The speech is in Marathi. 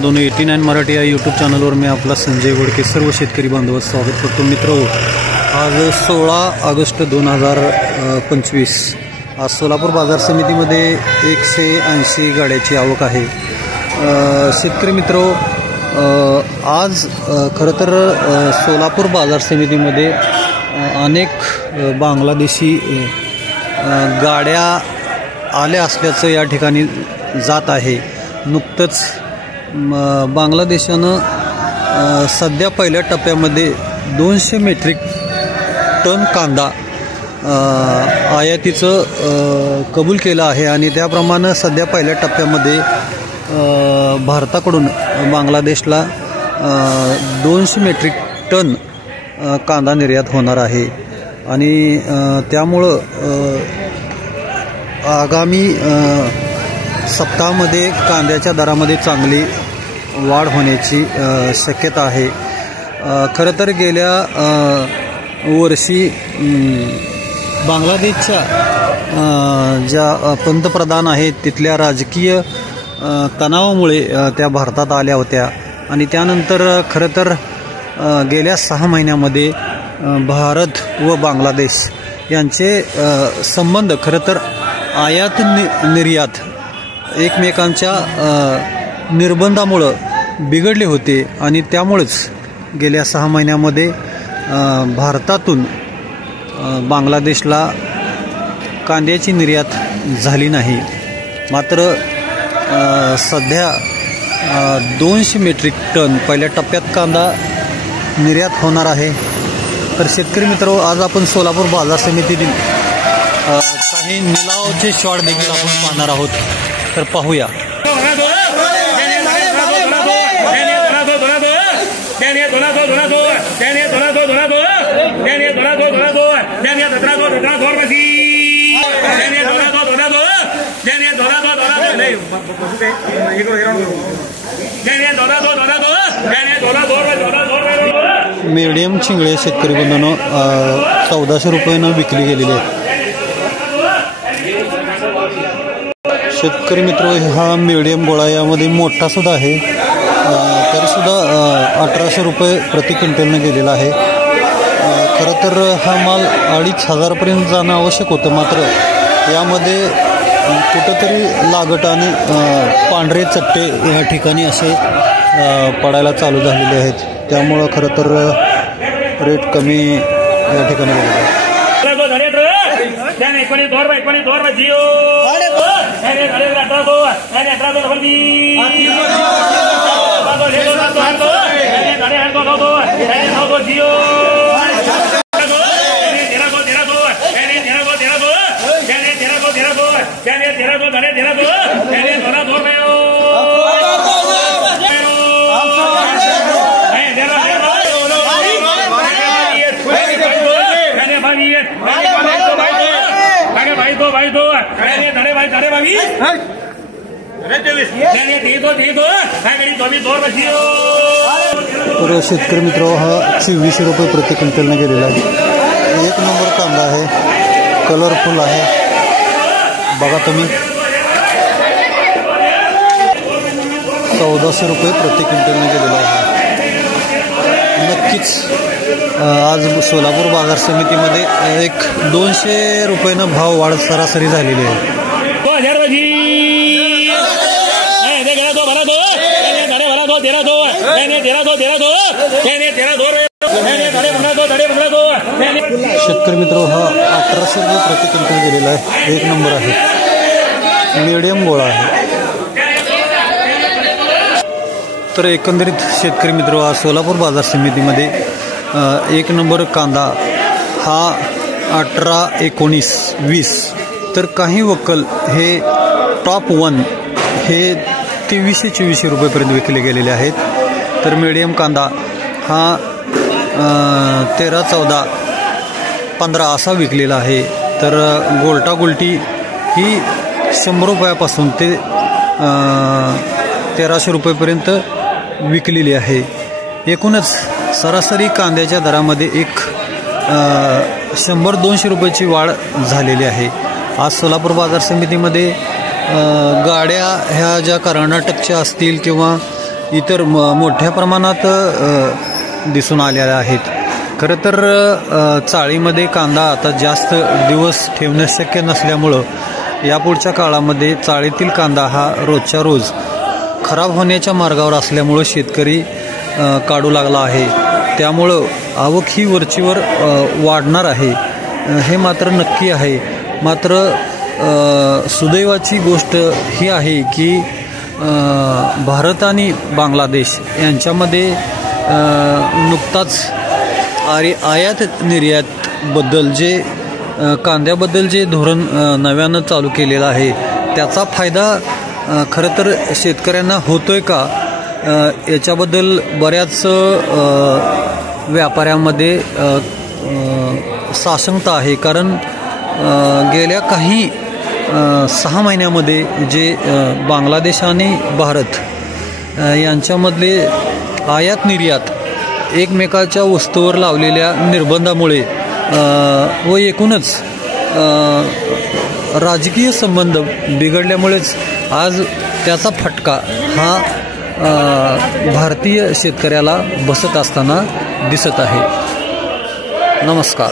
दोन्ही 89 मराठी या यूट्यूब चॅनलवर मी आपला संजय गोडके सर्व शेतकरी बांधवांचं स्वागत करतो. मित्र, आज 16 ऑगस्ट 2025 आज सोलापूर बाजार समितीमध्ये 180 गाड्याची आवक आहे. शेतकरी मित्र, आज खरं तर सोलापूर बाजार समितीमध्ये अनेक बांगलादेशी गाड्या आल्या असल्याचं या ठिकाणी जात आहे. नुकतंच बांगलादेशानं सध्या पहिल्या टप्प्यामध्ये 200 मेट्रिक टन कांदा आयातीचं कबूल केलं आहे आणि त्याप्रमाणे सध्या पहिल्या टप्प्यामध्ये भारताकडून बांगलादेशला 200 मेट्रिक टन कांदा निर्यात होणार आहे आणि त्यामुळं आगामी सप्ताहामध्ये कांद्याच्या दरामध्ये चांगली वाढ होण्याची शक्यता आहे. खरं तर गेल्या वर्षी बांगलादेशच्या ज्या पंतप्रधान आहेत तिथल्या राजकीय तणावामुळे त्या भारतात आल्या होत्या आणि त्यानंतर खरं तर गेल्या 6 महिन्यामध्ये भारत व बांगलादेश यांचे संबंध खरं तर आयात निर्यात एकमेकांच्या निर्बंधामुळं बिघडले होते आणि त्यामुळेच गेल्या 6 महिन्यामध्ये भारतातून बांगलादेशला कांद्याची निर्यात झाली नाही. मात्र सध्या 200 मेट्रिक टन पहिल्या टप्प्यात कांदा निर्यात होणार आहे. तर शेतकरी मित्र, आज आपण सोलापूर बाजार समितीतील काही निलावाचे शॉट देखील आपण पाहणार आहोत. तर पाहूया. मीडियम चिंगळे शेतकरी बंधूंनो 1400 रुपयानं विकली गेलेली आहे. शेतकरी मित्र, हा मीडियम गोळा यामध्ये मोठा सुद्धा आहे, तरीसुद्धा 1800 रुपये प्रति क्विंटलनं गेलेला आहे. खरं तर हा माल 2500पर्यंत जाणं आवश्यक होतं, मात्र यामध्ये कुठंतरी लागट आणि पांढरे चट्टे या ठिकाणी असे पडायला चालू झालेले आहेत. त्यामुळं खरं तर रेट कमी या ठिकाणी झालेला आहे. तर शेतकरी मित्र, हा 2400 रुपये प्रति क्विंटलने गेलेला आहे. 1 नंबर कांदा आहे, कलरफुल आहे. बघा तुम्ही, 1400 रुपये प्रति क्विंटलने गेलेला आहे. नक्कीच आज सोलापूर बाजार समितीमध्ये 200 रुपयानं भाव वाढ सरासरी झालेली आहे. शेतकरी मित्र, हा 1800 रुपये प्रति क्विंटल गेलेला आहे. 1 नंबर आहे, मीडियम गोळा आहे. तर एकंदरीत शेतकरी मित्र, आज सोलापूर बाजार समितीमध्ये 1 नंबर कांदा हा 18, 19, 20, तर काही वक्कल हे टॉप 1 हे 2300-2400 रुपयेपर्यंत विकले गेलेले आहेत. तर मीडियम कांदा हा 13, 14, 15 असा विकलेला आहे. तर गोल्टा गुलटी ही 100 रुपयापासून ते 1300 रुपयेपर्यंत विकलेली आहे. एकूणच सरासरी कांद्याच्या दरामध्ये 100-200 रुपयाची वाढ झालेली आहे. आज सोलापूर बाजार समितीमध्ये गाड्या ह्या ज्या कर्नाटकच्या असतील किंवा इतर मोठ्या प्रमाणात दिसून आलेल्या आहेत. खरं तर चाळीमध्ये कांदा आता जास्त दिवस ठेवणं शक्य नसल्यामुळं यापुढच्या काळामध्ये चाळीतील कांदा हा रोजच्या रोज खराब होण्याच्या मार्गावर असल्यामुळं शेतकरी काढू लागला आहे. त्यामुळं आवक ही वरचीवर वाढणार आहे हे मात्र नक्की आहे. मात्र सुदैवाची गोष्ट ही आहे की भारत आणि बांगलादेश यांच्यामध्ये नुकताच आयात निर्यातबद्दल जे कांद्याबद्दल जे धोरण नव्यानं चालू केलेलं आहे त्याचा फायदा खरं तर शेतकऱ्यांना होतोय का याच्याबद्दल बऱ्याच व्यापाऱ्यांमध्ये साशंकता आहे. कारण गेल्या काही 6 महिन्यामध्ये जे बांगलादेश आणि भारत यांच्यामधले आयात निर्यात एकमेकाच्या वस्तूवर लावलेल्या निर्बंधामुळे व एकूणच राजकीय संबंध बिघडल्यामुळेच आज त्याचा फटका हा भारतीय शेतकऱ्याला बसत असताना दिसत आहे. नमस्कार.